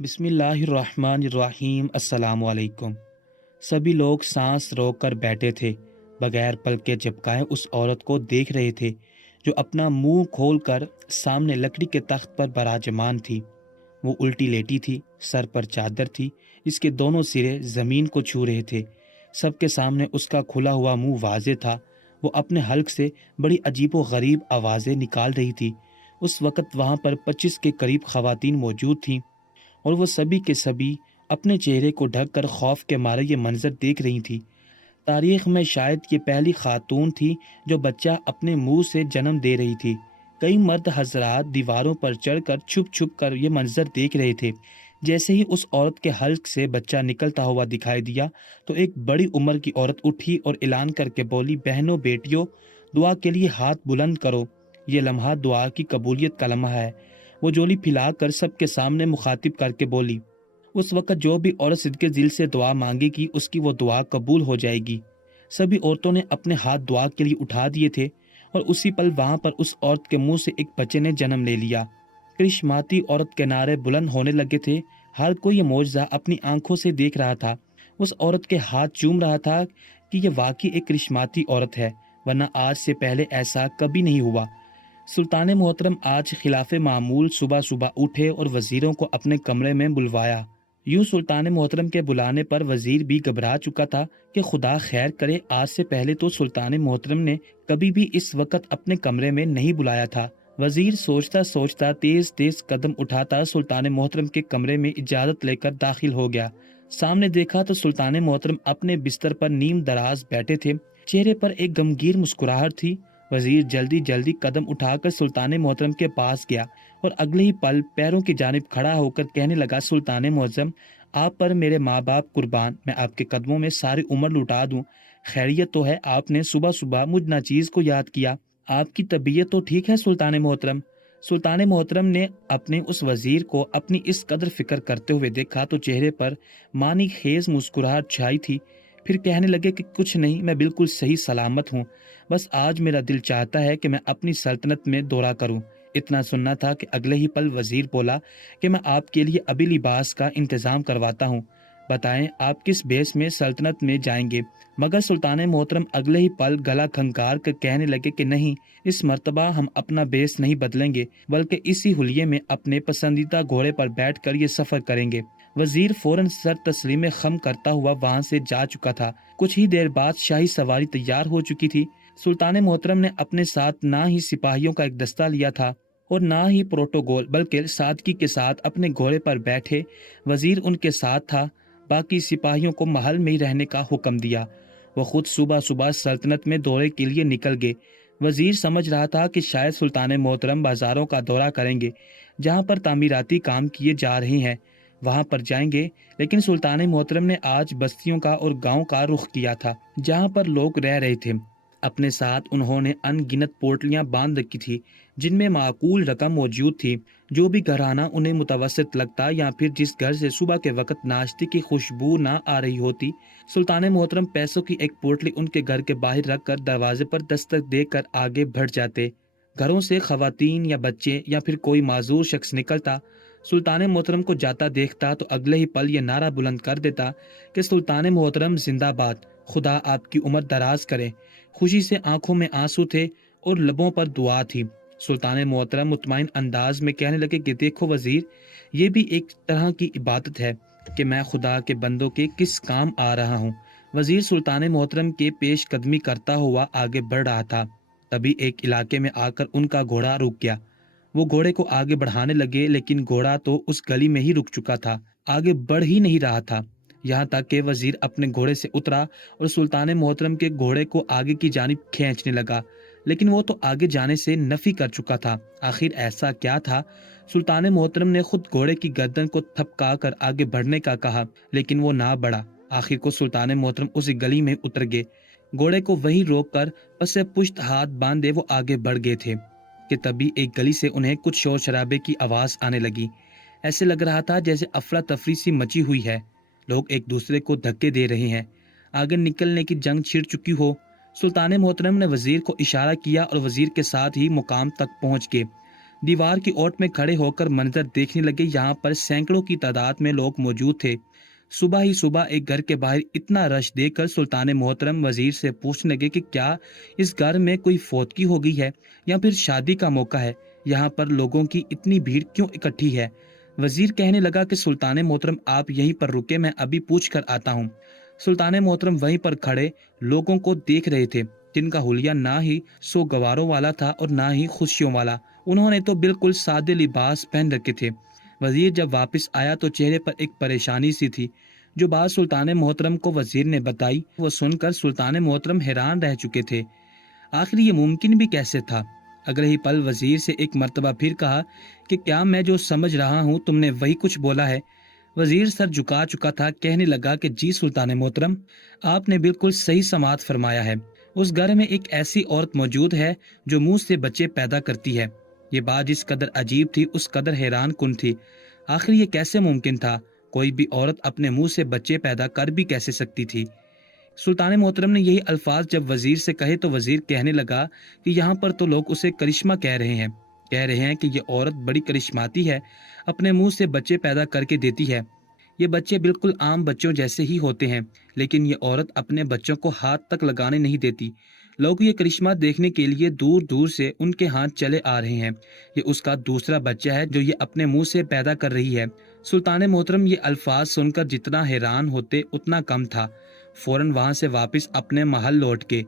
बिस्मिल्लाहिर्रहमानिर्रहीम। अस्सलाम वालेकुम। सभी लोग सांस रोक कर बैठे थे, बगैर पलके झपकाए उस औरत को देख रहे थे जो अपना मुंह खोलकर सामने लकड़ी के तख्त पर बराजमान थी। वो उल्टी लेटी थी, सर पर चादर थी, इसके दोनों सिरे जमीन को छू रहे थे। सबके सामने उसका खुला हुआ मुंह वाजे था। वो अपने हल्क से बड़ी अजीबो गरीब आवाज़ें निकाल रही थी। उस वक़्त वहाँ पर 25 के करीब ख़वातीन मौजूद थीं और वो सभी के सभी अपने चेहरे को ढककर खौफ के मारे ये मंजर देख रही थी। तारीख में शायद ये पहली खातून थी जो बच्चा अपने मुंह से जन्म दे रही थी। कई मर्द हजरात दीवारों पर चढ़कर छुप छुप कर ये मंजर देख रहे थे। जैसे ही उस औरत के हल्क से बच्चा निकलता हुआ दिखाई दिया तो एक बड़ी उम्र की औरत उठी और ऐलान करके बोली, बहनों बेटियों, दुआ के लिए हाथ बुलंद करो। ये लम्हा दुआ की कबूलियत का लम्हा है। वो जोली फैलाकर सबके सामने मुखातिब करके बोली, उस वक़्त जो भी औरत सिद्के दिल से दुआ मांगेगी उसकी वो दुआ कबूल हो जाएगी। सभी औरतों ने अपने हाथ दुआ के लिए उठा दिए थे और उसी पल वहां पर उस औरत के मुंह से एक बच्चे ने जन्म ले लिया। करिश्माती औरत के नारे बुलंद होने लगे थे। हर कोई ये मौजज़ा अपनी आंखों से देख रहा था। उस औरत के हाथ चूम रहा था कि ये वाकई एक करिश्माती औरत है, वरना आज से पहले ऐसा कभी नहीं हुआ। सुल्तान मोहतरम आज खिलाफ मामूल सुबह सुबह उठे और वजीरों को अपने कमरे में बुलवाया। यूं सुल्तान मोहतरम के बुलाने पर वजीर भी घबरा चुका था कि खुदा खैर करे, आज से पहले तो सुल्तान मोहतरम ने कभी भी इस वक्त अपने कमरे में नहीं बुलाया था। वजीर सोचता सोचता तेज तेज कदम उठाता सुल्तान मोहतरम के कमरे में इजाजत लेकर दाखिल हो गया। सामने देखा तो सुल्तान मोहतरम अपने बिस्तर पर नीम दराज बैठे थे। चेहरे पर एक गमगीन मुस्कुराहट थी। वजीर जल्दी जल्दी कदम उठाकर सुल्तान मोहतरम के पास गया और अगले ही पल पैरों की जानिब खड़ा होकर कहने लगा, सुल्तान मोहतरम, आप पर मेरे माँ बाप कुर्बान, मैं आपके कदमों में सारी उम्र लुटा दूं। खैरियत तो है? आपने सुबह सुबह मुझ नाचीज को याद किया। आपकी तबीयत तो ठीक है सुल्तान मोहतरम? सुल्तान मोहतरम ने अपने उस वजीर को अपनी इस कदर फिक्र करते हुए देखा तो चेहरे पर मानी खेज मुस्कुराहट छाई थी। फिर कहने लगे कि कुछ नहीं, मैं बिल्कुल सही सलामत हूँ। बस आज मेरा दिल चाहता है कि मैं अपनी सल्तनत में दौरा करूं। इतना सुनना था कि अगले ही पल वजीर बोला कि मैं आपके लिए अभी लिबास का इंतजाम करवाता हूं। बताएं आप किस बेस में सल्तनत में जाएंगे? मगर सुल्तान मोहतरम अगले ही पल गला खंकार कर कहने लगे कि नहीं, इस मर्तबा हम अपना बेस नहीं बदलेंगे, बल्कि इसी हुलिये में अपने पसंदीदा घोड़े पर बैठकर ये सफर करेंगे। वजीर फौरन सर तस्लीम खम करता हुआ वहां से जा चुका था। कुछ ही देर बाद शाही सवारी तैयार हो चुकी थी। सुल्तान मोहतरम ने अपने साथ ना ही सिपाहियों का एक दस्ता लिया था और ना ही प्रोटोकॉल, बल्कि सादगी के साथ अपने घोड़े पर बैठे वजीर उनके साथ था। बाकी सिपाहियों को महल में ही रहने का हुक्म दिया। वो खुद सुबह सुबह सल्तनत में दौरे के लिए निकल गए। वजीर समझ रहा था कि शायद सुल्तान मोहतरम बाजारों का दौरा करेंगे जहाँ पर तामीराती काम किए जा रहे हैं, वहां पर जाएंगे। लेकिन सुल्तान मोहतरम ने आज बस्तियों का और गांव का रुख किया था जहां पर लोग रह रहे थे। अपने साथ उन्होंने अनगिनत पोटलियां बांध रखी थी जिनमें माकूल रकम मौजूद थी। जो भी घराना उन्हें मुतवसत लगता या फिर जिस घर से सुबह के वक्त नाश्ते की खुशबू ना आ रही होती, सुल्तान मोहतरम पैसों की एक पोटली उनके घर के बाहर रखकर दरवाजे पर दस्तक देकर आगे बढ़ जाते। घरों से खवातीन या बच्चे या फिर कोई माजूर शख्स निकलता, सुल्तान मोहतरम को जाता देखता तो अगले ही पल ये नारा बुलंद कर देता कि सुल्तान मोहतरम जिंदाबाद, खुदा आपकी उम्र दराज करे। खुशी से आंखों में आंसू थे और लबों पर दुआ थी। सुल्तान मोहतरम मुतमईन अंदाज में कहने लगे कि देखो वजीर, ये भी एक तरह की इबादत है कि मैं खुदा के बंदों के किस काम आ रहा हूँ। वजीर सुल्तान मोहतरम के पेश कदमी करता हुआ आगे बढ़ रहा था। तभी एक इलाके में आकर उनका घोड़ा रुक गया। वो घोड़े को आगे बढ़ाने लगे, लेकिन घोड़ा तो उस गली में ही रुक चुका था, आगे बढ़ ही नहीं रहा था। यहाँ तक कि वजीर अपने घोड़े से उतरा और सुल्तान मोहतरम के घोड़े को आगे की जानिब खींचने लगा, लेकिन वो तो आगे जाने से नफी कर चुका था। आखिर ऐसा क्या था? सुल्तान मोहतरम ने खुद घोड़े की गर्दन को थपका कर आगे बढ़ने का कहा, लेकिन वो ना बढ़ा। आखिर को सुल्तान मोहतरम उस गली में उतर गए। घोड़े को वही रोक कर पसे पुश्त हाथ बांधे वो आगे बढ़ गए थे कि तभी एक गली से उन्हें कुछ शोर शराबे की आवाज आने लगी। ऐसे लग रहा था जैसे अफरा तफरी सी मची हुई है, लोग एक दूसरे को धक्के दे रहे हैं, आगे निकलने की जंग छिड़ चुकी हो। सुल्तान मोहतरम ने वजीर को इशारा किया और वजीर के साथ ही मुकाम तक पहुंच गए। दीवार की ओट में खड़े होकर मंजर देखने लगे। यहाँ पर सैकड़ों की तादाद में लोग मौजूद थे। सुबह ही सुबह एक घर के बाहर इतना रश देखकर सुल्तान मोहतरम वजीर से पूछने लगे कि क्या इस घर में कोई फौतगी हो गई है या फिर शादी का मौका है। यहाँ पर लोगों की इतनी भीड़ क्यों इकट्ठी है। वजीर कहने लगा कि सुल्तान मोहतरम आप यहीं पर रुके, मैं अभी पूछ कर आता हूँ। सुल्तान मोहतरम वहीं पर खड़े लोगों को देख रहे थे, जिनका हुलिया ना ही सोगवारों वाला था और ना ही खुशियों वाला। उन्होंने तो बिल्कुल सादे लिबास पहन रखे थे। वजीर जब वापस आया तो चेहरे पर एक परेशानी सी थी। जो बात सुल्तान मोहतरम को वजीर ने बताई, वो सुनकर सुल्तान मोहतरम हैरान रह चुके थे। आखिर ये मुमकिन भी कैसे था। अगले ही पल वजीर से एक मर्तबा फिर कहा कि क्या मैं जो समझ रहा हूँ तुमने वही कुछ बोला है। वजीर सर झुका चुका था, कहने लगा कि जी सुल्तान मोहतरम, आपने बिल्कुल सही समात फरमाया है। उस घर में एक ऐसी औरत मौजूद है जो मुंह से बच्चे पैदा करती है। ये बात जिस कदर अजीब थी उस कदर हैरान कुन थी। आखिर ये कैसे मुमकिन था। कोई भी औरत अपने मुंह से बच्चे पैदा कर भी कैसे सकती थी। सुल्तान मोहतरम ने यही अल्फाज जब वजीर से कहे तो वजीर कहने लगा कि यहाँ पर तो लोग उसे करिश्मा कह रहे हैं। कह रहे हैं कि ये औरत बड़ी करिश्माती है, अपने मुंह से बच्चे पैदा करके देती है। ये बच्चे बिल्कुल आम बच्चों जैसे ही होते हैं, लेकिन ये औरत अपने बच्चों को हाथ तक लगाने नहीं देती। लोग ये करिश्मा देखने के लिए दूर दूर से उनके हाथ चले आ रहे हैं। ये उसका दूसरा बच्चा है जो ये अपने मुंह से पैदा कर रही है। सुल्तान मोहतरम ये अल्फाज सुनकर जितना हैरान होते उतना कम था। फौरन वहां से वापस अपने महल लौट के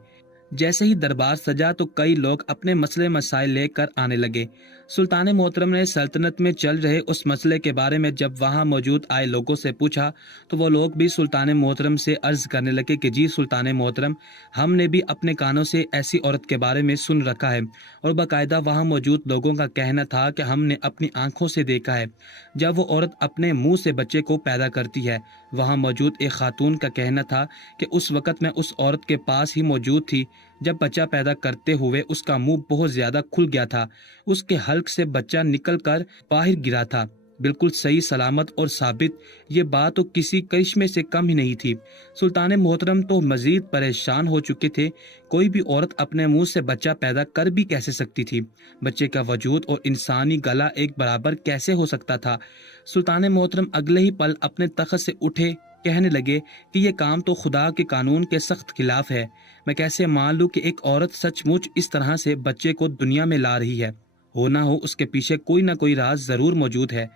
जैसे ही दरबार सजा तो कई लोग अपने मसले मसाइल लेकर आने लगे। सुल्तान मोहतरम ने सल्तनत में चल रहे उस मसले के बारे में जब वहां मौजूद आए लोगों से पूछा तो वो लोग भी सुल्तान मोहतरम से अर्ज करने लगे कि जी सुल्तान मोहतरम, हमने भी अपने कानों से ऐसी औरत के बारे में सुन रखा है और बाकायदा वहां मौजूद लोगों का कहना था कि हमने अपनी आंखों से देखा है जब वो औरत अपने मुंह से बच्चे को पैदा करती है। वहां मौजूद एक खातून का कहना था कि उस वक़्त मैं उस औरत के पास ही मौजूद थी जब बच्चा पैदा करते हुए उसका मुंह बहुत ज्यादा खुल गया था। उसके हल्क से बच्चा निकलकर बाहर गिरा था, बिल्कुल सही सलामत और साबित। ये बात तो किसी करिश्मे से कम ही नहीं थी। सुल्तान मोहतरम तो मजीद परेशान हो चुके थे। कोई भी औरत अपने मुंह से बच्चा पैदा कर भी कैसे सकती थी। बच्चे का वजूद और इंसानी गला एक बराबर कैसे हो सकता था। सुल्तान मोहतरम अगले ही पल अपने तख्त से उठे, कहने लगे कि ये काम तो खुदा के कानून के सख्त खिलाफ है। मैं कैसे मान लूं कि एक औरत सचमुच इस तरह से बच्चे को दुनिया में ला रही है। हो ना हो उसके पीछे कोई ना कोई राज जरूर मौजूद है।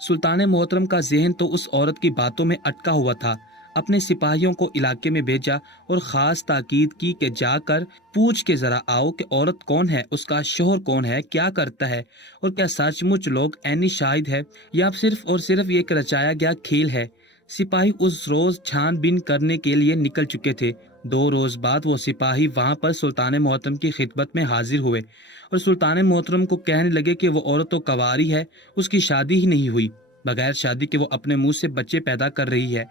सुल्तान मोहतरम का जहन तो उस औरत की बातों में अटका हुआ था। अपने सिपाहियों को इलाके में भेजा और ख़ास ताकीद की कि जाकर पूछ के ज़रा आओ कि औरत कौन है, उसका शोहर कौन है, क्या करता है और क्या सचमुच लोग ऐनी शाहिद है या सिर्फ और सिर्फ एक रचाया गया खेल है। सिपाही उस रोज़ छानबीन करने के लिए निकल चुके थे। 2 रोज़ बाद वो सिपाही वहाँ पर सुल्तान मोहतरम की खिदमत में हाजिर हुए और सुल्तान मोहतरम को कहने लगे कि वो औरत तो कवारी है, उसकी शादी ही नहीं हुई, बगैर शादी के वो अपने मुंह से बच्चे पैदा कर रही है।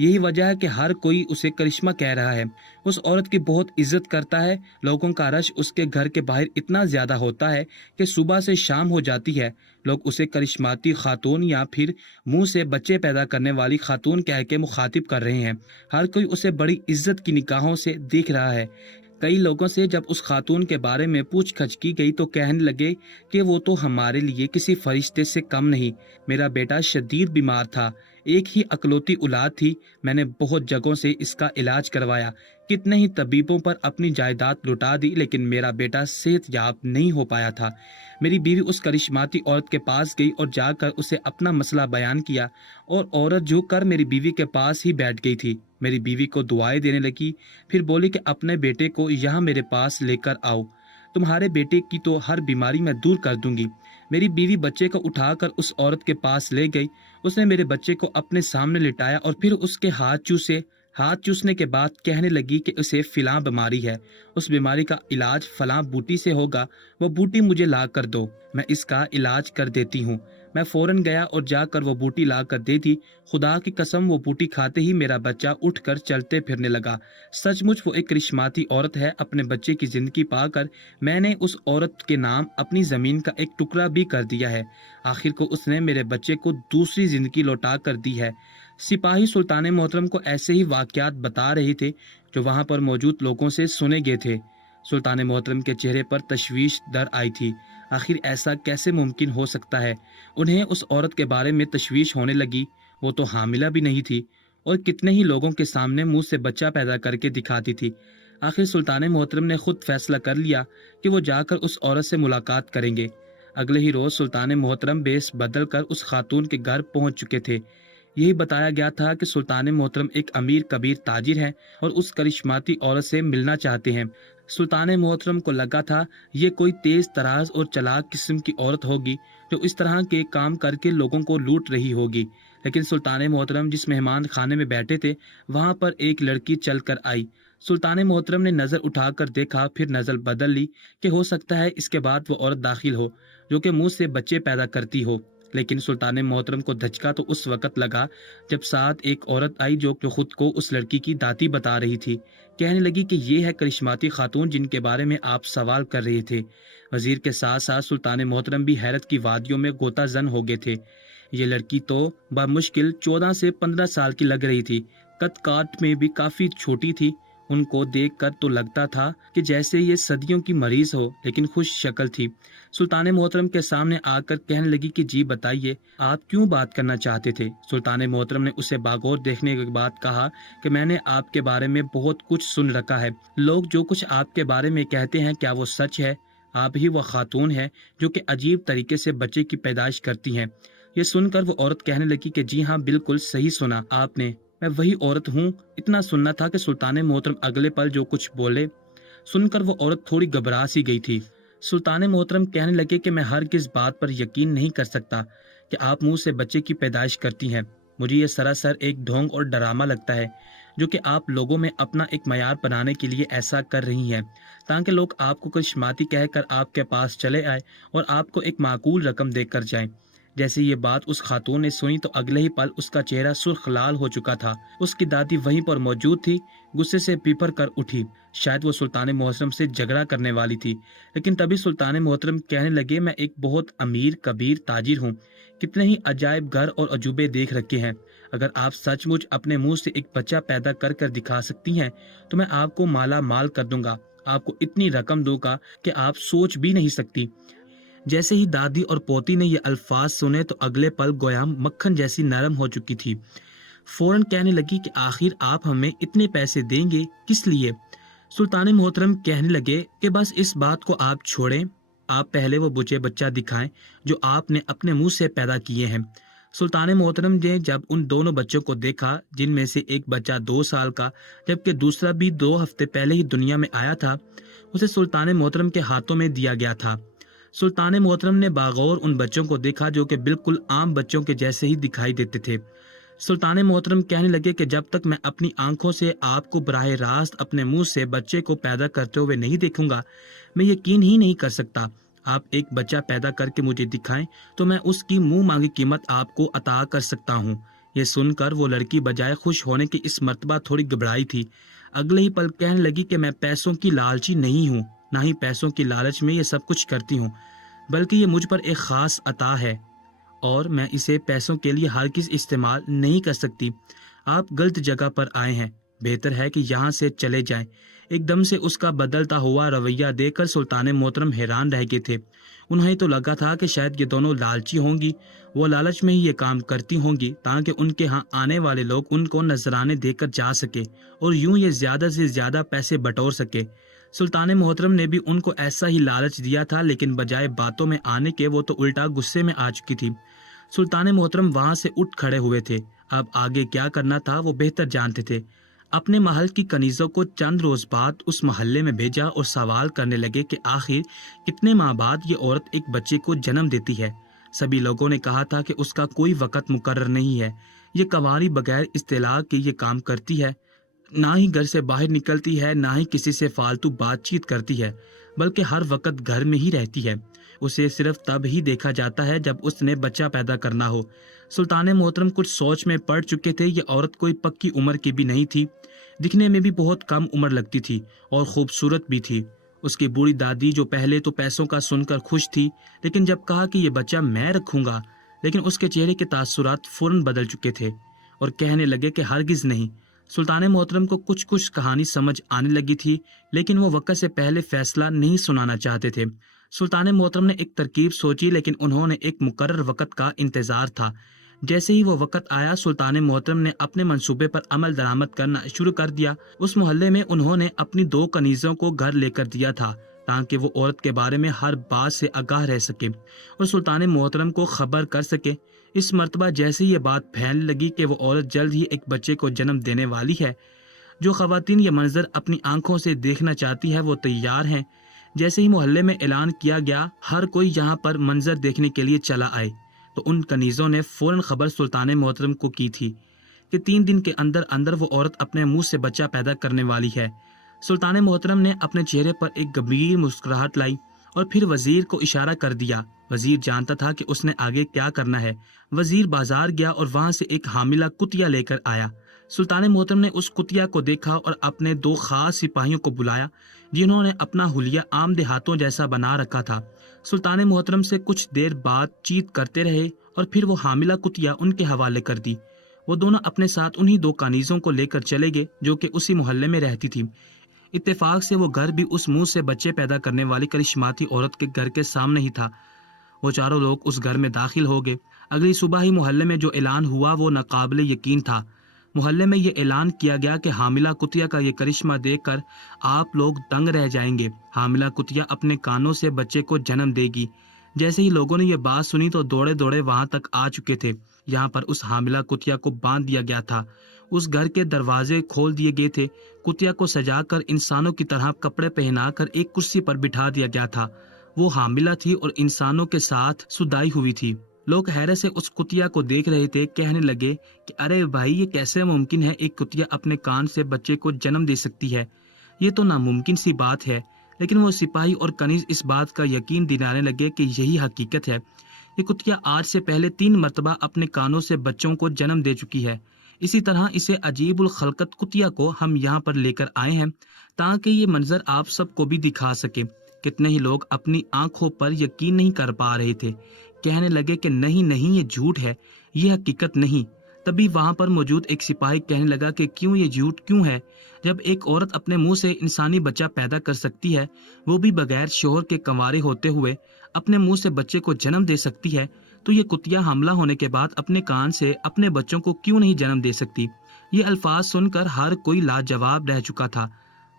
यही वजह है कि हर कोई उसे करिश्मा कह रहा है। उस औरत की बहुत इज्जत करता है। लोगों का रश उसके घर के बाहर इतना ज्यादा होता है कि सुबह से शाम हो जाती है लोग उसे करिश्माती खातून या फिर मुंह से बच्चे पैदा करने वाली खातून कह के मुखातिब कर रहे हैं। हर कोई उसे बड़ी इज्जत की निगाहों से देख रहा है। कई लोगों से जब उस खातून के बारे में पूछताछ की गई तो कहने लगे कि वो तो हमारे लिए किसी फरिश्ते से कम नहीं। मेरा बेटा शदीद बीमार था, एक ही अकलौती औलाद थी। मैंने बहुत जगहों से इसका इलाज करवाया, कितने ही तबीबों पर अपनी जायदाद लुटा दी, लेकिन मेरा बेटा सेहतयाब नहीं हो पाया था। मेरी बीवी उस करिश्माती औरत के पास गई और जाकर उसे अपना मसला बयान किया और औरत झुक कर मेरी बीवी के पास ही बैठ गई थी। मेरी बीवी को दुआएं देने लगी, फिर बोली कि अपने बेटे को यहाँ मेरे पास लेकर आओ, तुम्हारे बेटे की तो हर बीमारी मैं दूर कर दूंगी। मेरी बीवी बच्चे को उठाकर उस औरत के पास ले गई। उसने मेरे बच्चे को अपने सामने लिटाया और फिर उसके हाथ चूसे। हाथ चूसने के बाद कहने लगी कि उसे फिलां बीमारी है, उस बीमारी का इलाज फलां बूटी से होगा, वो बूटी मुझे ला कर दो, मैं इसका इलाज कर देती हूँ। मैं फौरन गया और जाकर वो बूटी ला कर दे दी। खुदा की कसम वो बूटी खाते ही मेरा बच्चा उठकर चलते फिरने लगा। सचमुच वो एक करिश्माती औरत है। अपने बच्चे की जिंदगी पाकर मैंने उस औरत के नाम अपनी ज़मीन का एक टुकड़ा भी कर दिया है। आखिर को उसने मेरे बच्चे को दूसरी जिंदगी लौटा कर दी है। सिपाही सुल्तान मोहतरम को ऐसे ही वाक़यात बता रहे थे जो वहाँ पर मौजूद लोगों से सुने गए थे। सुल्तान मोहतरम के चेहरे पर तशवीश दर आई थी। आखिर ऐसा कैसे मुमकिन हो सकता है? उन्हें उस औरत के बारे में तशवीश होने लगी। वो तो हामिला भी नहीं थी और कितने ही लोगों के सामने मुंह से बच्चा पैदा करके दिखाती थी। आखिर सुल्तान मोहतरम ने खुद फैसला कर लिया कि वो जाकर उस औरत से मुलाकात करेंगे। अगले ही रोज़ सुल्तान मोहतरम बेस बदल कर उस खातून के घर पहुंच चुके थे। यही बताया गया था कि सुल्तान मोहतरम एक अमीर कबीर ताजिर हैं और उस करिश्माती औरत से मिलना चाहते हैं। सुल्तान मोहतरम को लगा था ये कोई तेज तराज और चालाक किस्म की औरत होगी जो इस तरह के काम करके लोगों को लूट रही होगी। लेकिन सुल्तान मोहतरम जिस मेहमान खाने में बैठे थे वहां पर एक लड़की चल कर आई। सुल्तान मोहतरम ने नज़र उठाकर देखा, फिर नज़र बदल ली कि हो सकता है इसके बाद वो औरत दाखिल हो जो कि मुंह से बच्चे पैदा करती हो। लेकिन सुल्तान मोहतरम को धचका तो उस वक़्त लगा जब साथ एक औरत आई जो खुद को उस लड़की की दाती बता रही थी। कहने लगी कि ये है करिश्माती खातून जिनके बारे में आप सवाल कर रहे थे। वजीर के साथ साथ सुल्तान मोहतरम भी हैरत की वादियों में गोता जन हो गए थे। ये लड़की तो बमुश्किल 14 से 15 साल की लग रही थी। कद काट में भी काफ़ी छोटी थी। उनको देखकर तो लगता था कि जैसे ये सदियों की मरीज हो, लेकिन खुश शक्ल थी। सुल्तान मोहतरम के सामने आकर कहने लगी कि जी बताइए, आप क्यों बात करना चाहते थे? सुल्तान मोहतरम ने उसे बागौर देखने के बाद कहा कि मैंने आपके बारे में बहुत कुछ सुन रखा है। लोग जो कुछ आपके बारे में कहते हैं क्या वो सच है? आप ही वो खातून है जो कि अजीब तरीके से बच्चे की पैदाइश करती हैं। ये सुनकर वो औरत कहने लगी कि जी हाँ, बिल्कुल सही सुना आपने, मैं वही औरत हूँ। इतना सुनना था कि सुल्तान मोहतरम अगले पल जो कुछ बोले सुनकर वो औरत थोड़ी घबरा सी गई थी। सुल्तान मोहतरम कहने लगे कि मैं हर किस बात पर यकीन नहीं कर सकता कि आप मुंह से बच्चे की पैदाइश करती हैं। मुझे ये सरासर एक ढोंग और डरामा लगता है जो कि आप लोगों में अपना एक मयार बनाने के लिए ऐसा कर रही हैं, ताकि लोग आपको करिश्माती कहकर आपके पास चले आए और आपको एक माकूल रकम देकर जाएं। जैसे ये बात उस खातून ने सुनी तो अगले ही पल उसका चेहरा सुर्ख लाल हो चुका था। उसकी दादी वहीं पर मौजूद थी, गुस्से से पीपर कर उठी। शायद वो सुल्तान मोहतरम से झगड़ा करने वाली थी, लेकिन तभी सुल्तान मोहतरम कहने लगे मैं एक बहुत अमीर कबीर ताजिर हूँ, कितने ही अजायब घर और अजूबे देख रखे हैं। अगर आप सचमुच अपने मुंह से एक बच्चा पैदा कर कर दिखा सकती हैं तो मैं आपको माला माल कर दूंगा, आपको इतनी रकम दूंगा कि आप सोच भी नहीं सकती। जैसे ही दादी और पोती ने ये अल्फाज सुने तो अगले पल गोया मक्खन जैसी नरम हो चुकी थी। फौरन कहने लगी कि आखिर आप हमें इतने पैसे देंगे किस लिए? सुल्तान मोहतरम कहने लगे कि बस इस बात को आप छोड़ें, आप पहले वो बुचे बच्चा दिखाएं जो आपने अपने मुंह से पैदा किए हैं। सुल्तान मोहतरम ने जब उन दोनों बच्चों को देखा, जिनमें से एक बच्चा 2 साल का जबकि दूसरा भी 2 हफ्ते पहले ही दुनिया में आया था, उसे सुल्तान मोहतरम के हाथों में दिया गया था। सुल्तान मोहतरम ने बागौर उन बच्चों को देखा जो कि बिल्कुल आम बच्चों के जैसे ही दिखाई देते थे। सुल्तान मोहतरम कहने लगे कि जब तक मैं अपनी आंखों से आपको बराह रास्त अपने मुंह से बच्चे को पैदा करते हुए नहीं देखूंगा, मैं यकीन ही नहीं कर सकता। आप एक बच्चा पैदा करके मुझे दिखाएं तो मैं उसकी मुंह मांगी कीमत आपको अता कर सकता हूँ। ये सुनकर वो लड़की बजाय खुश होने की इस मर्तबा थोड़ी घबराई थी। अगले ही पल कहने लगी कि मैं पैसों की लालची नहीं हूँ, ना ही पैसों की लालच में ये सब कुछ करती हूँ, बल्कि ये मुझ पर एक खास अता है और मैं इसे पैसों के लिए हरगिज़ इस्तेमाल नहीं कर सकती। आप गलत जगह पर आए हैं, बेहतर है कि यहाँ से चले जाएं। एकदम से उसका बदलता हुआ रवैया देखकर सुल्तान मोहतरम हैरान रह गए थे। उन्हें तो लगा था कि शायद ये दोनों लालची होंगी, वो लालच में ही ये काम करती होंगी ताकि उनके यहाँ आने वाले लोग उनको नजराने देकर जा सके और यूं ये ज़्यादा से ज़्यादा पैसे बटोर सके। सुल्तान मोहतरम ने भी उनको ऐसा ही लालच दिया था, लेकिन बजाय बातों में आने के वो तो उल्टा गुस्से में आ चुकी थी। सुल्तान मोहतरम वहां से उठ खड़े हुए थे। अब आगे क्या करना था वो बेहतर जानते थे। अपने महल की कनीज़ों को चंद रोज बाद उस मोहल्ले में भेजा और सवाल करने लगे कि आखिर कितने माह बाद ये औरत एक बच्चे को जन्म देती है। सभी लोगों ने कहा था कि उसका कोई वक़्त मुकर्रर नहीं है, ये कंवारी बगैर इत्तला के ये काम करती है, ना ही घर से बाहर निकलती है, ना ही किसी से फालतू बातचीत करती है, बल्कि हर वक्त घर में ही रहती है। उसे सिर्फ तब ही देखा जाता है जब उसने बच्चा पैदा करना हो। सुल्तान मोहतरम कुछ सोच में पड़ चुके थे। ये औरत कोई पक्की उम्र की भी नहीं थी, दिखने में भी बहुत कम उम्र लगती थी और खूबसूरत भी थी। उसकी बूढ़ी दादी जो पहले तो पैसों का सुनकर खुश थी, लेकिन जब कहा कि ये बच्चा मैं रखूंगा, लेकिन उसके चेहरे के तासुरात फौरन बदल चुके थे और कहने लगे कि हरगिज नहीं। सुल्तान मोहतरम को कुछ कुछ कहानी समझ आने लगी थी, लेकिन वो वक़्त से पहले फैसला नहीं सुनाना चाहते थे। सुल्तान मोहतरम ने एक तरकीब सोची, लेकिन उन्होंने एक मुकर्रर वक़्त का इंतज़ार था। जैसे ही वो वक़्त आया, सुल्तान मोहतरम ने अपने मंसूबे पर अमल दरामद करना शुरू कर दिया। उस मोहल्ले में उन्होंने अपनी 2 कनीज़ों को घर लेकर दिया था, ताकि वो औरत के बारे में हर बात से आगाह रह सके और सुल्तान मोहतरम को खबर कर सके। इस मर्तबा जैसे ही ये बात फैलने लगी कि वो औरत जल्द ही एक बच्चे को जन्म देने वाली है, जो ख़वातीन ये मंजर अपनी आंखों से देखना चाहती है वो तैयार हैं। जैसे ही मोहल्ले में ऐलान किया गया, हर कोई यहाँ पर मंजर देखने के लिए चला आए, तो उन कनीज़ों ने फ़ौरन खबर सुल्तान मोहतरम को की थी कि 3 दिन के अंदर अंदर वो औरत अपने मुंह से बच्चा पैदा करने वाली है। सुल्तान मोहतरम ने अपने चेहरे पर एक गंभीर मुस्कुराहट लाई और फिर वजीर को इशारा कर दिया। वजीर जानता था कि उसने आगे क्या करना है। वजीर बाजार गया और वहां से एक हामिला कुतिया लेकर आया। सुल्तान मोहतरम ने उस कुतिया को देखा और अपने 2 खास सिपाहियों को बुलाया, जिन्होंने अपना हुलिया आम देहातों जैसा बना रखा था। सुल्तान मोहतरम से कुछ देर बातचीत करते रहे और फिर वो हामिला कुतिया उनके हवाले कर दी। वो दोनों अपने साथ उन्हीं 2 कानीजों को लेकर चले गए, जो कि उसी मोहल्ले में रहती थी। इत्तेफाक से वो घर भी उस मुंह से बच्चे पैदा करने वाली करिश्माती औरत के घर के सामने ही था। वो चारों लोग उस घर में दाखिल हो गए। अगली सुबह ही मोहल्ले में जो ऐलान हुआ वो नाकाबिले यकीन था। मोहल्ले में ये ऐलान किया गया कि हामिला कुतिया का ये करिश्मा देखकर आप लोग दंग रह जाएंगे। हामिला कुतिया अपने कानों से बच्चे को जन्म देगी। जैसे ही लोगों ने ये बात सुनी तो दौड़े दौड़े वहां तक आ चुके थे। यहाँ पर उस हामिला कुतिया को बांध दिया गया था। उस घर के दरवाजे खोल दिए गए थे। कुतिया को सजाकर इंसानों की तरह कपड़े पहनाकर एक कुर्सी पर बिठा दिया गया था। वो हामिला थी और इंसानों के साथ सुदाई हुई थी। लोग हैरत से उस कुतिया को देख रहे थे। कहने लगे कि अरे भाई, ये कैसे मुमकिन है, एक कुतिया अपने कान से बच्चे को जन्म दे सकती है? ये तो नामुमकिन सी बात है। लेकिन वो सिपाही और कनीज इस बात का यकीन दिलाने लगे कि यही हकीकत है। ये कुतिया आज से पहले 3 मरतबा अपने कानों से बच्चों को जन्म दे चुकी है। इसी तरह इसे अजीबुल खलकत कुतिया को हम यहाँ पर लेकर आए हैं, ताकि ये मंजर आप सबको भी दिखा सके। कितने ही लोग अपनी आंखों पर यकीन नहीं कर पा रहे थे। कहने लगे कि नहीं नहीं, ये झूठ है, ये हकीकत नहीं। तभी वहां पर मौजूद एक सिपाही कहने लगा कि क्यों, ये झूठ क्यों है? जब एक औरत अपने मुंह से इंसानी बच्चा पैदा कर सकती है, वो भी बगैर शोहर के कंवारे होते हुए अपने मुंह से बच्चे को जन्म दे सकती है, तो ये कुतिया हमला होने के बाद अपने कान से अपने बच्चों को क्यों नहीं जन्म दे सकती? ये अल्फाज सुनकर हर कोई लाजवाब रह चुका था।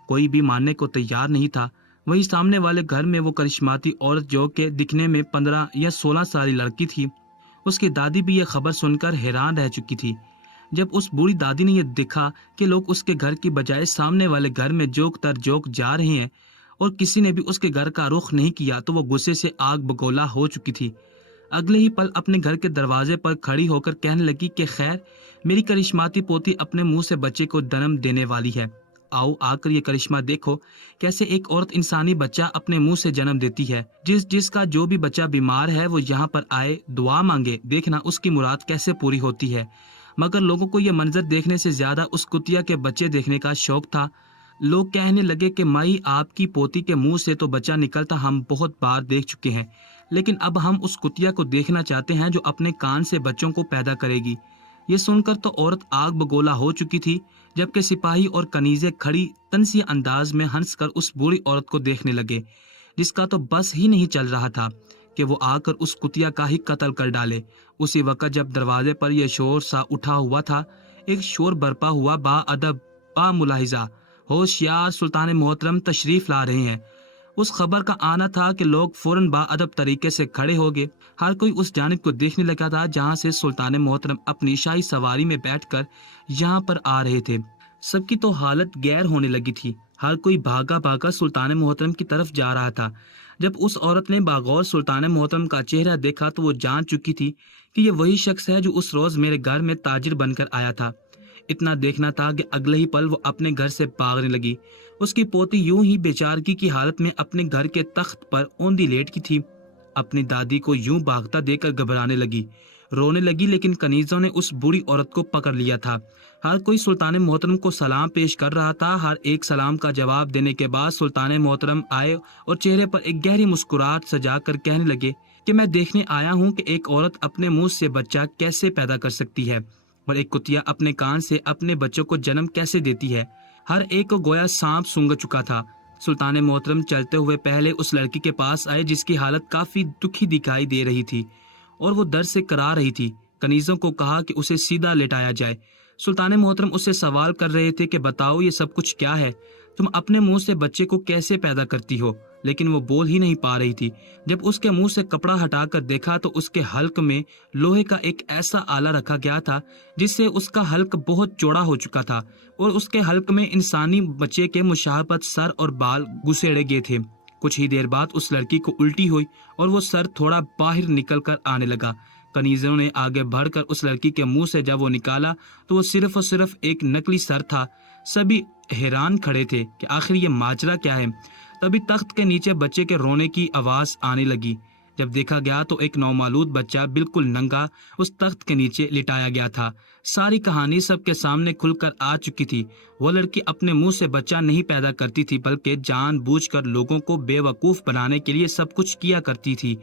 कोई भी मानने को तैयार नहीं था। वही सामने वाले घर में वो करिश्माती औरत, जो के दिखने में 15 या 16 साल लड़की थी, उसकी दादी भी ये खबर सुनकर हैरान रह चुकी थी। जब उस बूढ़ी दादी ने यह देखा कि लोग उसके घर की बजाय सामने वाले घर में जोक तर जोक जा रहे हैं और किसी ने भी उसके घर का रुख नहीं किया, तो वो गुस्से से आग बगोला हो चुकी थी। अगले ही पल अपने घर के दरवाजे पर खड़ी होकर कहने लगी कि खैर, मेरी करिश्माती पोती अपने मुंह से बच्चे को जन्म देने वाली है। आओ आकर ये करिश्मा देखो, कैसे एक औरत इंसानी बच्चा अपने मुंह से जन्म देती है। जिसका जो भी बच्चा बीमार है वो यहाँ पर आए, दुआ मांगे, देखना उसकी मुराद कैसे पूरी होती है। मगर लोगों को ये मंजर देखने से ज्यादा उस कुतिया के बच्चे देखने का शौक था। लोग कहने लगे कि माई, आपकी पोती के मुंह से तो बच्चा निकलता हम बहुत बार देख चुके हैं, लेकिन अब हम उस कुतिया को देखना चाहते हैं जो अपने कान से बच्चों को पैदा करेगी। ये सुनकर तो औरत आग बगोला हो चुकी थी, जबकि सिपाही और कनीजे खड़ी तनसी अंदाज में हंसकर उस बूढ़ी औरत को देखने लगे, जिसका तो बस ही नहीं चल रहा था कि वो आकर उस कुतिया का ही कत्ल कर डाले। उसी वक्त जब दरवाजे पर यह शोर सा उठा हुआ था, एक शोर बरपा हुआ, बा अदब, बा मुलाहिजा, होशियार, सुल्तान मोहतरम तशरीफ ला रहे हैं। उस खबर का आना था कि लोग फौरन बाअदब तरीके से खड़े हो गए। हर कोई उस जानिब को देखने लगा था जहां से सुल्तान मोहतरम अपनी शाही सवारी में बैठकर यहाँ पर आ रहे थे। सबकी तो हालत गैर होने लगी थी। हर कोई भागा भागा सुल्तान मोहतरम की तरफ जा रहा था। जब उस औरत ने बागौर सुल्तान मोहतरम का चेहरा देखा तो वो जान चुकी थी कि ये वही शख्स है जो उस रोज मेरे घर में ताजिर बनकर आया था। इतना देखना था कि अगले ही पल वो अपने घर से भागने लगी। उसकी पोती यूं ही बेचारगी की हालत में अपने घर के तख्त पर औंधी लेट की थी। अपनी दादी को यूं भागता देखकर घबराने लगी, रोने लगी, लेकिन कनीजों ने उस बूढ़ी औरत को पकड़ लिया था। हर कोई सुल्तान मोहतरम को सलाम पेश कर रहा था। हर एक सलाम का जवाब देने के बाद सुल्तान मोहतरम आए और चेहरे पर एक गहरी मुस्कुराहट सजाकर कहने लगे कि मैं देखने आया हूँ कि एक औरत अपने मुंह से बच्चा कैसे पैदा कर सकती है। और एक कुतिया अपने कान से अपने बच्चों को जन्म कैसे देती है। हर एक को गोया सांप सूंघ चुका था। सुल्तान मोहतरम चलते हुए पहले उस लड़की के पास आए जिसकी हालत काफी दुखी दिखाई दे रही थी और वो दर्द से करा रही थी। कनीजों को कहा कि उसे सीधा लेटाया जाए। सुल्तान मोहतरम उससे सवाल कर रहे थे कि बताओ ये सब कुछ क्या है, तुम अपने मुंह से बच्चे को कैसे पैदा करती हो। लेकिन वो बोल ही नहीं पा रही थी। जब उसके मुंह से कपड़ा हटाकर देखा तो उसके हल्क में लोहे का एक ऐसा आला रखा गया था जिससे उसका हल्क बहुत चौड़ा हो चुका था और उसके हल्क में इंसानी बच्चे के मुशाबत सर और बाल घुसेड़े गए थे। कुछ ही देर बाद उस लड़की को उल्टी हुई और वो सर थोड़ा बाहर निकल कर आने लगा। कनीजों ने आगे बढ़कर उस लड़की के मुंह से जब वो निकाला तो वो सिर्फ और सिर्फ एक नकली सर था। सभी हैरान खड़े थे कि आखिर ये माजरा क्या है। तभी तख्त के नीचे बच्चे के रोने की आवाज आने लगी। जब देखा गया तो एक नौमालूद बच्चा बिल्कुल नंगा उस तख्त के नीचे लिटाया गया था। सारी कहानी सबके सामने खुलकर आ चुकी थी। वो लड़की अपने मुंह से बच्चा नहीं पैदा करती थी बल्कि जानबूझकर लोगों को बेवकूफ बनाने के लिए सब कुछ किया करती थी।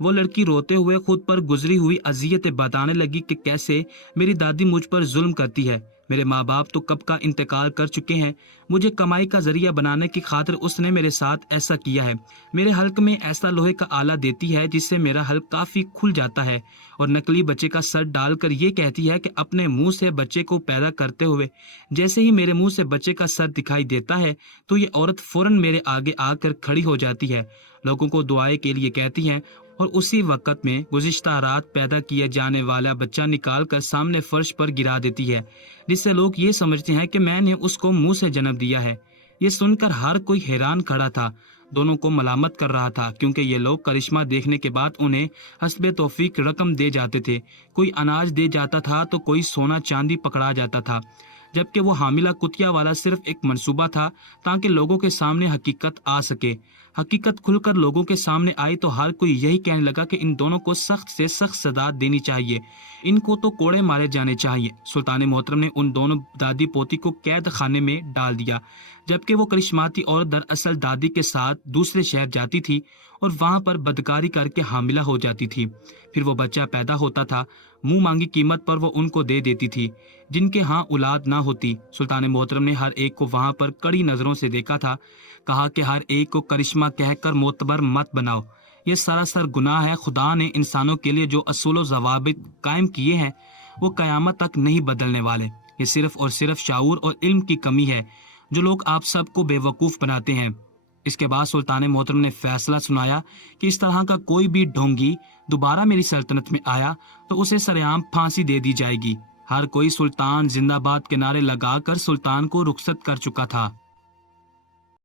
वो लड़की रोते हुए खुद पर गुजरी हुई अजियतें बताने लगी कि कैसे मेरी दादी मुझ पर जुल्म करती है। मेरे माँ बाप तो कब का इंतकाल कर चुके हैं। मुझे कमाई का जरिया बनाने की खातिर उसने मेरे साथ ऐसा किया है। मेरे हल्क में ऐसा लोहे का आला देती है जिससे मेरा हल्क काफी खुल जाता है और नकली बच्चे का सर डालकर ये कहती है कि अपने मुंह से बच्चे को पैदा करते हुए जैसे ही मेरे मुंह से बच्चे का सर दिखाई देता है तो ये औरत फौरन मेरे आगे आकर खड़ी हो जाती है, लोगों को दुआएं के लिए कहती है और उसी वक्त में गुज़िश्ता रात पैदा किया जाने वाला बच्चा निकाल कर सामने फर्श पर गिरा देती है, जिससे लोग ये समझते हैं कि मैंने उसको मुंह से जन्म दिया है। ये सुनकर हर कोई हैरान खड़ा था, दोनों को मलामत कर रहा था क्योंकि ये लोग करिश्मा देखने के बाद उन्हें हस्बे तौफीक रकम दे जाते थे। कोई अनाज दे जाता था तो कोई सोना चांदी पकड़ा जाता था, जबकि वो हामिला कुतिया वाला सिर्फ एक मंसूबा था ताकि लोगों के सामने हकीकत आ सके। हकीकत खुलकर लोगों के सामने आई तो हर कोई यही कहने लगा कि इन दोनों को सख्त से सख्त सजा देनी चाहिए, इनको तो कोड़े मारे जाने चाहिए। सुल्तान मोहतरम ने उन दोनों दादी पोती को कैद खाने में डाल दिया, जबकि वो करिश्माती औरत दरअसल दादी के साथ दूसरे शहर जाती थी और वहां पर बदकारी करके हामिला हो जाती थी। फिर वो बच्चा पैदा होता था, मुंह मांगी कीमत पर वो उनको दे देती थी जिनके यहाँ औलाद ना होती। सुल्तान मोहतरम ने हर एक को वहां पर कड़ी नजरों से देखा था, कहा कि हर एक को करिश्मा कहकर मोतबर मत बनाओ, ये सरासर गुनाह है। खुदा ने इंसानों के लिए जो असूल व ज़वाबित कायम किए हैं वो कयामत तक नहीं बदलने वाले। ये सिर्फ और सिर्फ शाऊर और इल्म की कमी है जो लोग आप सबको बेवकूफ़ बनाते हैं। इसके बाद सुल्तान मोहतरम ने फैसला सुनाया कि इस तरह का कोई भी ढोंगी दोबारा मेरी सल्तनत में आया तो उसे सरेआम फांसी दे दी जाएगी। हर कोई सुल्तान जिंदाबाद के नारे लगाकर सुल्तान को रुखसत कर चुका था।